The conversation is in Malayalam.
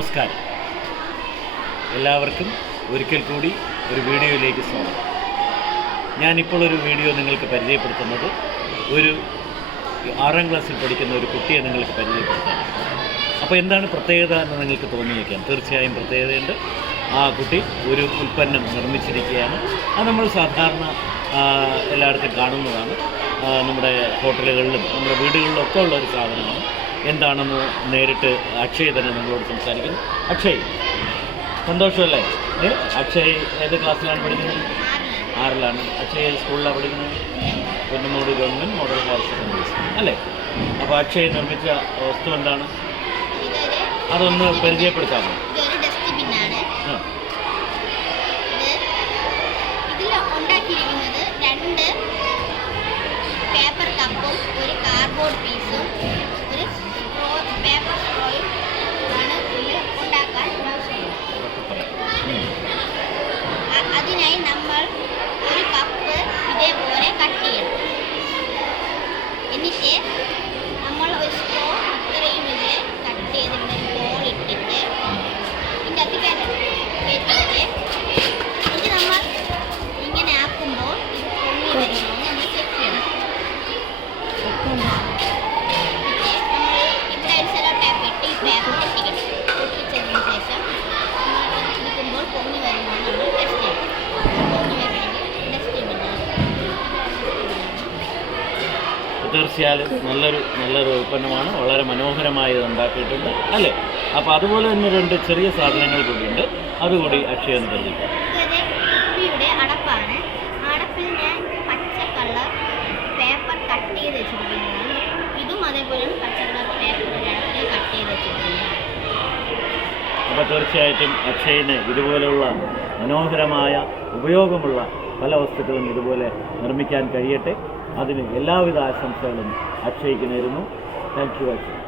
നമസ്കാരം. എല്ലാവർക്കും ഒരിക്കൽ കൂടി ഒരു വീഡിയോയിലേക്ക് സ്വാഗതം. ഞാനിപ്പോൾ ഒരു വീഡിയോ നിങ്ങൾക്ക് പരിചയപ്പെടുത്തുന്നത് ഒരു 6ാം ക്ലാസ്സിൽ പഠിക്കുന്ന ഒരു കുട്ടിയെ നിങ്ങൾക്ക് പരിചയപ്പെടുത്താം. അപ്പോൾ എന്താണ് പ്രത്യേകത എന്ന് നിങ്ങൾക്ക് തോന്നിയേക്കാം. തീർച്ചയായും പ്രത്യേകതയുണ്ട്. ആ കുട്ടി ഒരു ഉൽപ്പന്നം നിർമ്മിച്ചിരിക്കുകയാണ്. അത് നമ്മൾ സാധാരണ എല്ലായിടത്തും കാണുന്നതാണ്. നമ്മുടെ ഹോട്ടലുകളിലും നമ്മുടെ വീടുകളിലും ഒക്കെ ഉള്ള ഒരു സാധനമാണ്. എന്താണെന്ന് നേരിട്ട് അക്ഷയ് തന്നെ നിങ്ങളോട് സംസാരിക്കുന്നു. അക്ഷയ്, സന്തോഷമല്ലേ? അക്ഷയ് ഏത് ക്ലാസ്സിലാണ് പഠിക്കുന്നത്? 6ലാണ്. അക്ഷയ് ഏത് സ്കൂളിലാണ് പഠിക്കുന്നത്? Ponnamoodu government model higher secondary school അല്ലേ? അപ്പോൾ അക്ഷയ് നിർമ്മിച്ച വസ്തു എന്താണ്? അതൊന്ന് പരിചയപ്പെടുത്താമോ? പേപ്പർ കപ്പും ഒരു കാർഡ്ബോർഡ് പീസും ഒരു പേപ്പർ സ്ട്രോയും ആണ് ഇത് ഉണ്ടാക്കാൻ ആവശ്യമുള്ളത്. അതിനായി നമ്മൾ ഒരു കപ്പ് ഇതേപോലെ കട്ട് ചെയ്യണം. എന്നിട്ട് നമ്മൾ ഒരു സ്ട്രോ ഇത്രയും ഇതിൽ കട്ട് ചെയ്തിട്ട് ബോൾ ഇട്ടിട്ട് ഇതിൻ്റെ അത് കയറ്റിട്ട് ഇത് നമ്മൾ ഇങ്ങനെ ആക്കുമ്പോൾ ഇത് പൊങ്ങി വരുമോ നമ്മൾ ചെക്ക് ചെയ്യണം. ഇവിടെ ഒരു സെലോ ടാപ്പ് ഇട്ട് ഈ പേപ്പർ ഒട്ടിച്ചതിന് ശേഷം നമ്മൾ എടുക്കുമ്പോൾ പൊങ്ങി വരുമോ നമ്മൾ ടെസ്റ്റ് ചെയ്യണം. പൊങ്ങി വരണമെങ്കിൽ ഡസ്റ്റ്ബിന്നാണ്. തീർച്ചയായും നല്ലൊരു ഉൽപ്പന്നമാണ്. വളരെ മനോഹരമായി ഉണ്ടാക്കിയിട്ടുണ്ട് അല്ലേ? അപ്പോൾ അതുപോലെ തന്നെ 2 ചെറിയ സാധനങ്ങൾ കൂടിയുണ്ട്. അതുകൂടി അക്ഷയ് എന്ന് പരിചയപ്പെടും. കുപ്പിയുടെ അടപ്പാണ്. അടപ്പിൽ ഞാൻ പച്ച കളർ പേപ്പർ കട്ട് ചെയ്ത് വെച്ചിരിക്കുന്നതാണ്. ഇതും അതേപോലെ പച്ച കളർ പേപ്പർ അടപ്പിൽ കട്ട് ചെയ്ത് വെച്ചിരിക്കുന്നതാണ്. അപ്പോൾ തീർച്ചയായിട്ടും അക്ഷയിന് ഇതുപോലെയുള്ള മനോഹരമായ ഉപയോഗമുള്ള പല വസ്തുക്കളും ഇതുപോലെ നിർമ്മിക്കാൻ കഴിയട്ടെ. അതിന് എല്ലാവിധ ആശംസകളും അക്ഷയ്ക്ക് നേരുന്നു. Thank you Akshay.